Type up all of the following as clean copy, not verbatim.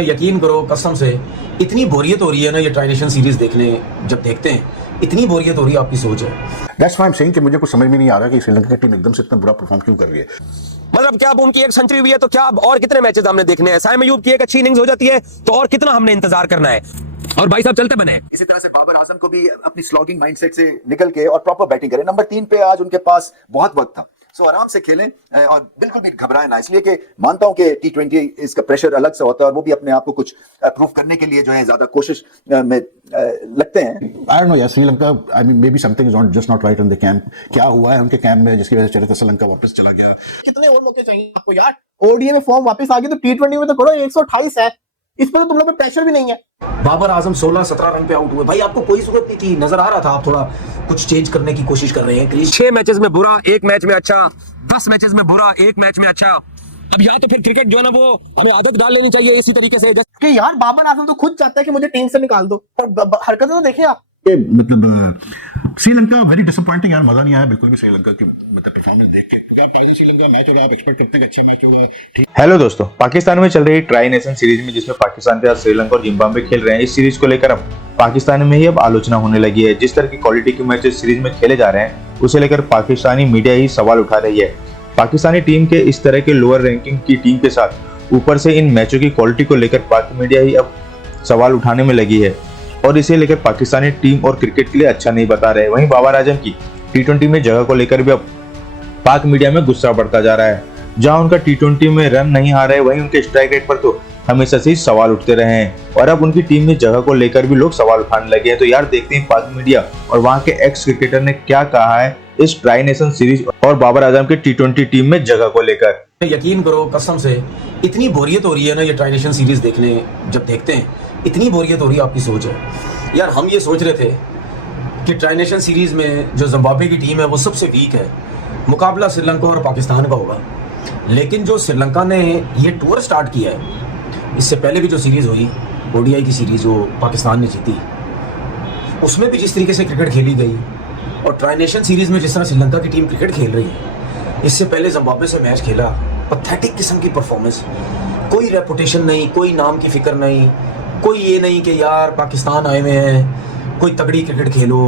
यकीन करो कसम से इतनी बोरियत हो रही है ना ये ट्राई सीरीज देखने जब देखते हैं इतनी बोरियत हो रही है। आपकी सोच है that's why I am saying कि मुझे कुछ समझ में नहीं आ रहा कि श्रीलंका की टीम एकदम से इतना बुरा परफॉर्म क्यों कर रही है। मतलब क्या अब उनकी एक सेंचुरी हुई है तो क्या अब और कितने मैचेस हमने देखने हैं? साइम अयूब की एक अच्छी इनिंग्स हो जाती है तो और कितना हमने इंतजार करना है? और भाई साहब चलते बने। इसी तरह से बाबर आजम को भी अपनी स्लॉगिंग माइंडसेट से निकल के और प्रॉपर बैटिंग करें। नंबर 3 पे आज उनके पास बहुत वक्त था, सो आराम से खेलें और बिल्कुल भी घबराएं ना। इसलिए कि मानता हूं कि T20 इसका प्रेशर अलग से होता है और वो भी अपने आप को कुछ प्रूफ करने के लिए जो है ज्यादा कोशिश में लगते हैं। आई डोंट नो यार, Sri Lanka I mean may be something is not just not right in the camp. क्या हुआ है उनके कैंप में जिसकी वजह से चरित्र श्रीलंका वापस चला गया? कितने और मौके चाहिए आपको यार? ओडीआई में फॉर्म वापस आ गई तो T20 में तो करो। 128 है, इस पे तो तुम लोग पे प्रेशर भी नहीं है। बाबर आजम 16-17 रन पे आउट हुए। भाई आपको कोई जरूरत नहीं थी, नजर आ रहा था आप थोड़ा कुछ चेंज करने की कोशिश कर रहे हैं। क्रीज 6 मैचेस में बुरा, 1 मैच में अच्छा, 10 मैचेस में बुरा, 1 मैच में अच्छा। अब या तो फिर क्रिकेट जो है ना वो हमें आदत डाल लेनी चाहिए इसी तरीके से। कि यार बाबर आजम तो खुद चाहता है कि मुझे टीम से निकाल दो, पर हरकतें तो देखें आप। मतलब श्रीलंका वेरी डिसअपॉइंटिंग यार, मजा नहीं आया बिल्कुल भी श्रीलंका की मतलब परफॉर्मेंस देख के। आप पहले श्रीलंका मैच और आप एक्सपेक्ट करते हैं अच्छी मैच हो ठीक। हेलो दोस्तों, पाकिस्तान में चल रही ट्राई नेशन सीरीज में जिसमें पाकिस्तान के साथ श्रीलंका और जिम्बाब्वे खेल रहे हैं, इस सीरीज को लेकर अब पाकिस्तान में ही अब आलोचना होने लगी है। जिस तरह की क्वालिटी के मैचेस सीरीज में खेले जा रहे हैं उसे लेकर पाकिस्तानी मीडिया ही सवाल उठा रही है। पाकिस्तानी टीम के इस तरह के लोअर रैंकिंग की टीम के साथ ऊपर से इन मैचों की क्वालिटी को लेकर पाक मीडिया ही अब सवाल उठाने में लगी है और इसे लेकर पाकिस्तानी टीम और क्रिकेट के लिए अच्छा नहीं बता रहे। वहीं बाबर आजम की T20 में जगह को लेकर भी अब पाक मीडिया में गुस्सा बढ़ता जा रहा है। जहां उनका T20 में रन नहीं आ रहे, वहीं उनके स्ट्राइक रेट पर तो हमेशा से ही सवाल उठते रहे हैं और अब उनकी टीम में जगह को लेकर भी लोग सवाल उठाने लगे हैं। तो यार देखते हैं पाक मीडिया और वहां के एक्स क्रिकेटर ने क्या कहा है इस ट्राई नेशन सीरीज और बाबर आजम के T20 टीम में जगह को लेकर। यकीन करो कसम से इतनी बोरियत हो रही है ना ये ट्राई सीरीज देखने जब देखते हैं इतनी बोरियत हो रही है। आपकी सोच है यार, हम ये सोच रहे थे कि ट्राई सीरीज में जो जिम्बाब्वे की टीम है वो सबसे वीक है, मुकाबला श्रीलंका और पाकिस्तान का होगा। लेकिन जो श्रीलंका ने ये टूर स्टार्ट किया है, इससे पहले भी जो सीरीज हुई ओडीआई की सीरीज जो पाकिस्तान ने जीती, उसमें भी जिस तरीके से क्रिकेट खेली गई और ट्राई सीरीज में जिस तरह श्रीलंका की टीम क्रिकेट खेल रही है, इससे पहले जिम्बाब्वे से मैच खेला, पैथेटिक किस्म की परफॉर्मेंस, कोई रेपुटेशन नहीं, कोई नाम की फिक्र नहीं, कोई ये नहीं कि यार पाकिस्तान आए हुए हैं, कोई तगड़ी क्रिकेट खेलो,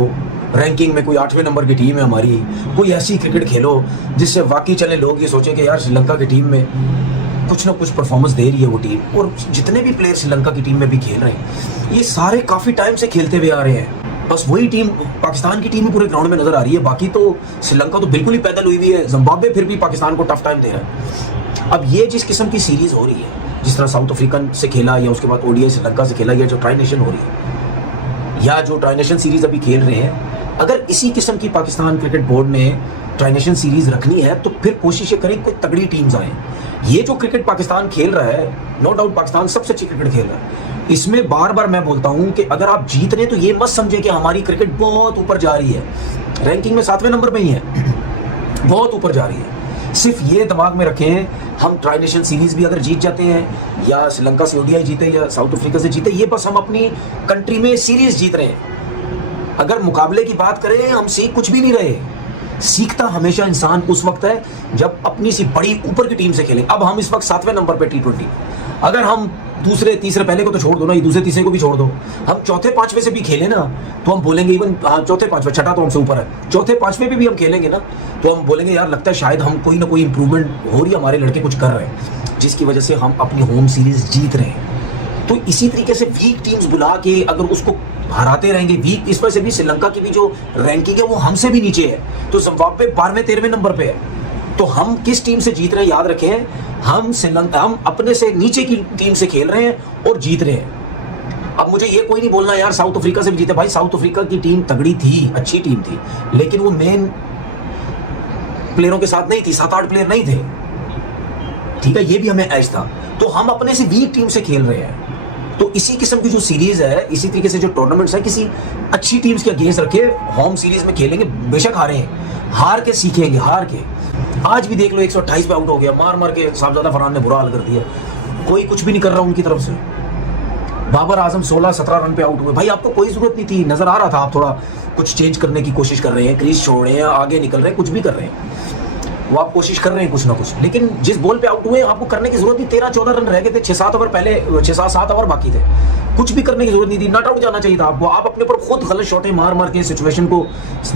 रैंकिंग में कोई 8वें नंबर की टीम है हमारी, कोई ऐसी क्रिकेट खेलो जिससे वाकई चले लोग ये सोचें कि यार श्रीलंका की टीम में कुछ ना कुछ परफॉर्मेंस दे रही है वो टीम। और जितने भी प्लेयर श्रीलंका की टीम में भी खेल रहे हैं ये सारे काफ़ी टाइम से खेलते हुए आ रहे हैं। बस वही टीम पाकिस्तान की टीम ही पूरे ग्राउंड में नजर आ रही है, बाकी तो श्रीलंका तो बिल्कुल ही पैदल हुई हुई है। जिम्बाब्वे फिर भी पाकिस्तान को टफ टाइम दे रहा है। अब ये जिस किस्म की सीरीज हो रही है, जिस तरह साउथ अफ्रीकन से खेला या उसके बाद ओडीआई श्रीलंका से खेला, या जो ट्राई नेशन हो रही है या जो ट्राई नेशन सीरीज अभी खेल रहे हैं, अगर इसी किस्म की पाकिस्तान क्रिकेट बोर्ड ने ट्राई नेशन सीरीज रखनी है तो फिर कोशिश करें कोई तगड़ी टीम्स आए। ये जो क्रिकेट पाकिस्तान खेल रहा है, नो डाउट पाकिस्तान सबसे अच्छी क्रिकेट खेल रहा है। इसमें बार बार मैं बोलता हूं कि अगर आप जीत रहे तो ये मत समझे कि हमारी क्रिकेट बहुत ऊपर जा रही है, रैंकिंग में 7वें नंबर पे ही है, बहुत ऊपर जा रही है। सिर्फ ये दिमाग में रखें, हम ट्राई नेशन सीरीज भी अगर जीत जाते हैं या श्रीलंका से ओडीआई जीते या साउथ अफ्रीका से जीते, ये बस हम अपनी कंट्री में सीरीज जीत रहे हैं। अगर मुकाबले की बात करें, हम सीख कुछ भी नहीं रहे। सीखता हमेशा इंसान उस वक्त है जब अपनी सी बड़ी ऊपर की टीम से खेलें। अब हम इस वक्त 7वें नंबर पे T20, अगर हम दूसरे तीसरे, पहले को तो छोड़ दो ना, ये दूसरे तीसरे को भी छोड़ दो, हम चौथे पांचवे से भी खेलें ना तो हम बोलेंगे, इवन चौथे पांचवे, छठा तो हमसे ऊपर है, चौथे पांचवे पे भी हम खेलेंगे ना तो हम बोलेंगे यार लगता है शायद हम कोई ना कोई इंप्रूवमेंट हो रही है, हमारे लड़के कुछ कर रहे हैं जिसकी वजह से हम अपनी होम सीरीज जीत रहे हैं। तो इसी तरीके से वीक टीम्स बुला के अगर उसको हराते रहेंगे, वीक इस वजह से भी श्रीलंका की भी जो रैंकिंग है वो हमसे भी नीचे है, तो जिम्बाब्वे 12वें-13वें नंबर पे है। तो हम किस टीम से जीत रहे हैं याद रखें, हम श्रीलंका, हम अपने से नीचे की टीम से खेल रहे हैं और जीत रहे हैं। अब मुझे ये कोई नहीं बोलना यार साउथ अफ्रीका से भी जीते, भाई साउथ अफ्रीका की टीम तगड़ी थी, अच्छी टीम थी, लेकिन वो मेन प्लेयरों के साथ नहीं थी, 7-8 प्लेयर नहीं थे, ठीक है, ये भी हमें ऐश था। तो हम अपने से वीक टीम से खेल रहे हैं। तो इसी किस्म की जो सीरीज है, इसी तरीके से जो टूर्नामेंट्स है, किसी अच्छी टीम्स के अगेंस्ट रखे, होम सीरीज में खेलेंगे, बेशक हारे हैं, हार के सीखेंगे, हार के। आज भी देख लो 128 पे आउट हो गया, मार मार के साहबजादा फरहान ने बुरा हाल कर दिया, कोई कुछ भी नहीं कर रहा उनकी तरफ से। बाबर आजम 16-17 रन पे आउट हुए। भाई आपको कोई जरूरत नहीं थी, नजर आ रहा था आप थोड़ा कुछ चेंज करने की कोशिश कर रहे हैं, क्रीज छोड़ रहे हैं, आगे निकल रहे हैं, कुछ भी कर रहे हैं। वो आप कोशिश कर रहे हैं कुछ ना कुछ, लेकिन जिस बॉल पे आउट हुए आपको करने की जरूरत नहीं। 13-14 रन रह गए थे, 6-7 ओवर पहले, 6-7 ओवर बाकी थे, कुछ भी करने की जरूरत नहीं थी, नॉट आउट जाना चाहिए था आपको। आप अपने ऊपर खुद गलत शॉटें मार मार के सिचुएशन को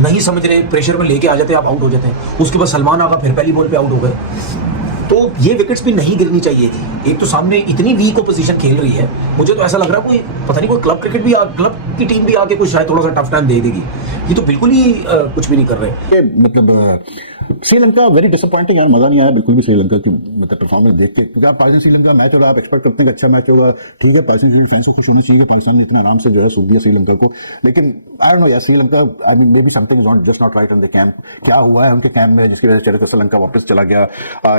नहीं समझ रहे, प्रेशर में लेके आ जाते हैं, आप आउट हो जाते हैं। उसके बाद सलमान आगा फिर पहली बॉल पे आउट हो गए। तो ये विकेट्स भी नहीं गिरनी चाहिए थी। एक तो सामने इतनी वीक ओपोजिशन खेल रही है, मुझे तो ऐसा लग रहा है कोई पता नहीं कोई क्लब क्रिकेट भी क्लब की टीम भी आके कुछ शायद थोड़ा सा टफ टाइम दे देगी। ये तो बिल्कुल ही कुछ भी नहीं कर रहे। ये मतलब श्रीलंका वेरी डिसअपॉइंटिंग यार, मजा नहीं आया बिल्कुल भी श्रीलंका की मतलब परफॉर्मेंस देख के, क्योंकि आप पाकिस्तान श्रीलंका मैच और आप एक्सपेक्ट करते हैं कि अच्छा मैच होगा, ठीक है पाकिस्तान फैंस को खुश होना चाहिए कि पाकिस्तान ने इतना आराम से जो है सूख दिया श्रीलंका को, लेकिन आई डोंट नो यार Sri Lanka I mean may be something is not just not right in the camp. क्या हुआ है उनके कैंप में जिसकी वजह से चरित्र श्रीलंका वापस चला गया,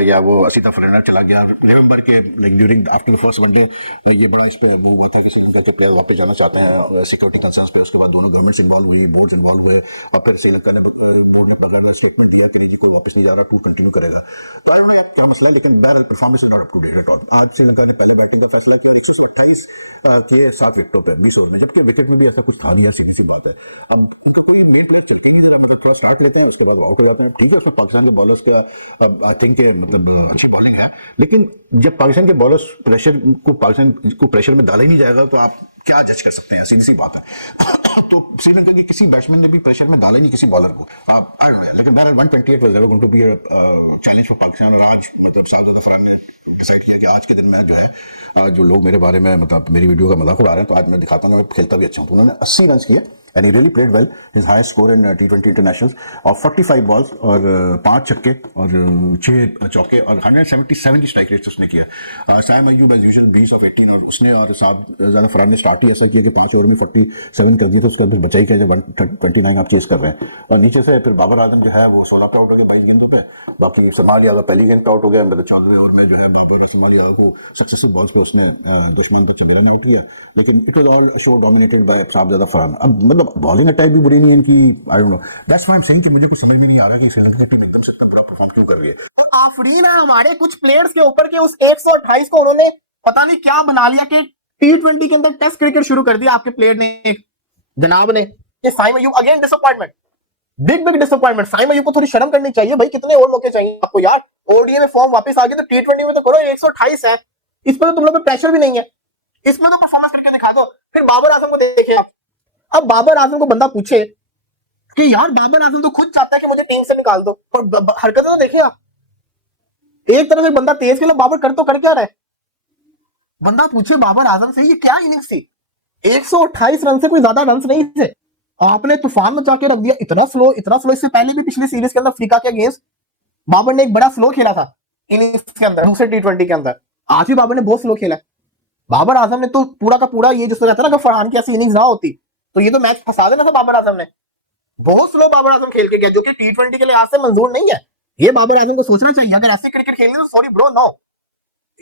या वो असीता फरेना चला गया। नवंबर के like during after the first one day ये बड़ा इस पे वो हुआ था कि श्रीलंका के प्लेयर वापस जाना चाहते हैं सिक्योरिटी कंसर्न्स पे। उसके बाद दोनों गवर्नमेंट्स इन्वॉल्व हुई, बोर्ड्स इन्वॉल्व हुए, और फिर श्रीलंका ने बोर्ड ने बाकायदा स्टेटमेंट दिया कि नहीं कोई वापस नहीं जा रहा, टूर कंटिन्यू करेगा। तो आई डोंट नो क्या मसला है, लेकिन बैर performance is not up to date at all. आज श्रीलंका ने पहले बैटिंग का फैसला किया 128 के 7 विकेटों पे 20 ओवर में, जबकि विकेट में भी ऐसा कुछ था नहीं, सीधी सी बात है। अब उनका कोई मेन प्लेयर चल के नहीं दे रहा, मतलब थोड़ा स्टार्ट लेते हैं उसके बाद आउट हो जाते हैं, ठीक है। उसमें पाकिस्तान के बॉलर्स का आई थिंक मतलब अच्छी बॉलिंग है, लेकिन जब पाकिस्तान के बॉलर्स पाकिस्तान को प्रेशर में डाला ही नहीं जाएगा तो आप क्या जज कर सकते हैं, सीधी सी बात है। तो श्रीलंका के किसी बैट्समैन ने भी प्रेशर में डाला नहीं किसी बॉलर को, आप आई डोंट नो, लेकिन बहरहाल 128 was never going to be a challenge for Pakistan. और आज मतलब साजिद अफरान ने डिसाइड किया कि आज के दिन में जो है जो लोग मेरे बारे में मतलब मेरी वीडियो का मजाक उड़ा रहे हैं, तो आज मैं दिखाता हूँ मैं खेलता भी अच्छा हूँ। तो उन्होंने 80 रन किए and he really played well, his highest score in T20 internationals, और 45 बॉल्स और 5 छक्के और 6 चौके और 177 की स्ट्राइक रेट उसने किया। साइम अय्यूब एज यूजुअल 20 ऑफ 18 और उसने, और साहब ज़्यादा फरहान ने स्टार्ट ही ऐसा किया कि 5 ओवर में 47 कर दिए, तो उसका फिर बचाई किया जब 129 आप चेस कर रहे हैं। और नीचे से फिर बाबर आजम जो है वो 16 पे आउट हो गया 22 गेंदों पे, बाकी सलमान यादव पहली गेंद पे आउट हो गया, मतलब 14वें ओवर में जो है बाबर सलमान यादव को सक्सेसफुल बॉल्स पे उसने दुश्मन को 14 में आउट किया, लेकिन it was all show dominated by Sahibzada Farhan. अब मतलब बॉलिंग अटैक भी बुरी नहीं है इनकी, I don't know, that's why I am saying कि मुझे कुछ समझ में नहीं आ रहा कि श्रीलंका की टीम एकदम से इतना बुरा परफॉर्म क्यों कर रही है। तो आफरीन है हमारे कुछ प्लेयर्स के ऊपर के उस 128 को उन्होंने पता नहीं क्या बना लिया कि T20 के अंदर टेस्ट क्रिकेट शुरू कर दिया आपके प्लेयर ने, जनाब ने। कि Saim Ayub again disappointment, big disappointment. Saim Ayub को थोड़ी शर्म करनी चाहिए भाई, कितने और मौके चाहिए आपको यार। ओडीआई में फॉर्म वापस आ गया तो T20 में तो करो, 128 है, इस पर तो तुम लोग पे प्रेशर भी नहीं है, इसमें तो परफॉर्मेंस करके दिखा दो। फिर बाबर आजम को देखे आप, अब बाबर आजम को बंदा पूछे कि यार बाबर आजम तो खुद चाहता है कि मुझे टीम से निकाल दो, पर हरकतें तो देखिए आप। एक तरह से बंदा तेज के लिए बाबर कर क्या रहा है। बंदा पूछे बाबर आजम से ये क्या इनिंग्स थी, 128 रन से कोई ज्यादा रन नहीं थे, आपने तूफान मचा के रख दिया, इतना स्लो। इससे पहले भी पिछली सीरीज के अंदर अफ्रीका के अगेंस्ट बाबर ने एक बड़ा स्लो खेला था इनिंग्स के अंदर, दूसरे T20 के अंदर। आज भी बाबर ने बहुत स्लो खेला। बाबर आजम ने तो पूरा का पूरा ये जिससे रहता है ना कि फरहान की ऐसी इनिंग्स ना होती तो ये तो मैच फंसा देना था बाबर आजम ने। बहुत स्लो बाबर आजम खेल के गया, जो कि T20 के लिए आज से मंजूर नहीं है। ये बाबर आजम को सोचना चाहिए, अगर ऐसे क्रिकेट खेलनी तो सॉरी ब्रो, नो,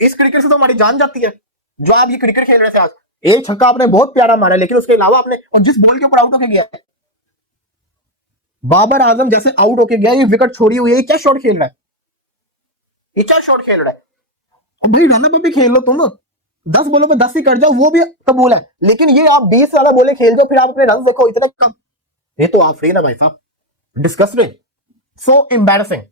इस क्रिकेट से तो हमारी जान जाती है। जो आप ये क्रिकेट खेल रहे थे आज, एक छक्का आपने बहुत प्यारा मारा, लेकिन उसके अलावा आपने, और जिस बॉल के ऊपर आउट होके गया बाबर आजम, जैसे आउट होके गया, ये विकेट छोड़ी हुई है, क्या शॉट खेल रहा है, ये क्या शॉट खेल रहा है। और भाई रन अप भी खेल लो तुम, 10 बॉलों पे 10 ही कर जाओ, वो भी कबूल है, लेकिन ये आप 20 से ज्यादा बॉलें खेल जाओ, फिर आप अपने रन देखो इतने कम। ये तो आप ना भाई साहब, डिस्कस्टिंग, सो एम्बैरेसिंग।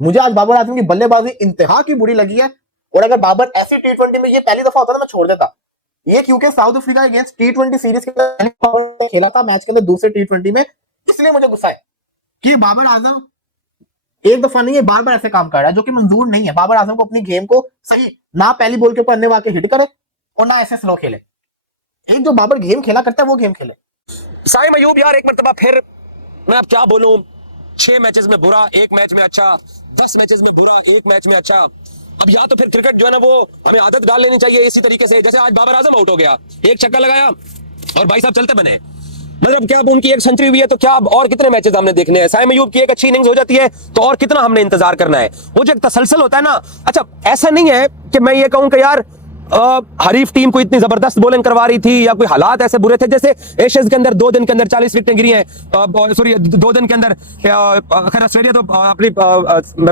मुझे आज बाबर आजम की बल्लेबाजी इंतहा की बुरी लगी है, और अगर बाबर ऐसी T20 में ये पहली दफा होता तो मैं छोड़ देता ये, क्योंकि south Africa against T20 series के अंदर खेला था, मैच के अंदर दूसरे T20 में, इसलिए मुझे गुस्सा है कि बाबर आजम एक दफा नहीं है बार बार ऐसे काम कर रहा है, जो कि मंजूर नहीं है। बाबर आजम को अपनी गेम को सही ना पहली बॉल के ऊपर अन्य वाके हिट करे और ना ऐसे स्लो खेले। एक जो बाबर गेम खेला करता है वो गेम खेले। साइम अय्यूब यार एक मरतबा फिर, मैं अब क्या बोलूं, 6 मैचेस में बुरा, 1 मैच में अच्छा, 10 मैचेस में बुरा, 1 मैच में अच्छा। अब या तो फिर क्रिकेट जो है ना वो हमें आदत डाल लेनी चाहिए इसी तरीके से, जैसे आज बाबर आजम आउट हो गया, 1 छक्का लगाया और भाई साहब चलते बने। मतलब क्या उनकी 1 सेंचुरी हुई है तो क्या और कितने मैचेस हमने देखने हैं। साइम अय्यूब की 1 अच्छी इनिंग्स हो जाती है तो और कितना हमने इंतजार करना है। वो जो एक तसलसल होता है ना, अच्छा ऐसा नहीं है कि मैं ये कहूं कि यार हरीफ टीम को इतनी जबरदस्त बॉलिंग करवा रही थी या कोई हालात ऐसे बुरे थे, जैसे एशेज के अंदर 2 दिन के अंदर 40 विकेटें गिरी हैं, सॉरी 2 दिन के अंदर। खैर ऑस्ट्रेलिया तो अपनी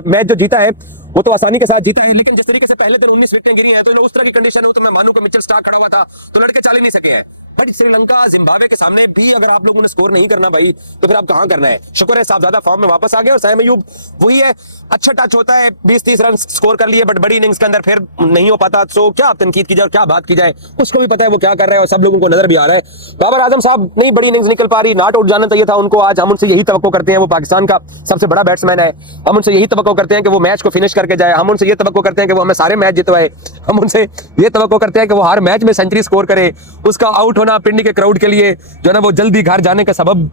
मैच जो जीता है वो तो आसानी के साथ जीता है, लेकिन जिस तरीके से पहले दिन 19 विकेटें गिरी हैं तो उस तरह की कंडीशन हो तो मैं मानूं कि मिचेल स्टार्क खड़ा हुआ था तो लड़के चल ही नहीं सके हैं। बट श्रीलंका जिम्बाब्वे के सामने भी अगर आप लोगों ने स्कोर नहीं करना भाई, तो फिर आप कहां करना है। शुक्र है साहबजादा फॉर्म में वापस आ गए और साइम अयूब वही है, अच्छा टच होता है, 20-30 रन स्कोर कर लिए, बट बड़ी इनिंग्स के अंदर फिर नहीं हो पाता। सो क्या तनकीद की जाए और क्या बात की जाए, उसको भी पता है वो क्या कर रहे हैं और सब लोगों को नजर भी आ रहा है। बाबर आजम साहब नहीं बड़ी इनिंग्स निकल पा रही, नॉट आउट जाना चाहिए था उनको आज। हम उनसे यही तवक्को करते हैं, वो पाकिस्तान का सबसे बड़ा बैट्समैन है, हम उनसे यही तवक्को करते हैं कि वो मैच को फिनिश करके जाए, हम उनसे ये तवक्को करते हैं कि वो हमें सारे मैच जितवाए, हम उनसे ये तवक्को करते हैं कि वो हर मैच में सेंचुरी स्कोर करे। उसका आउट होना पिंडी के क्राउड के लिए जो है ना वो जल्दी घर जाने का सबब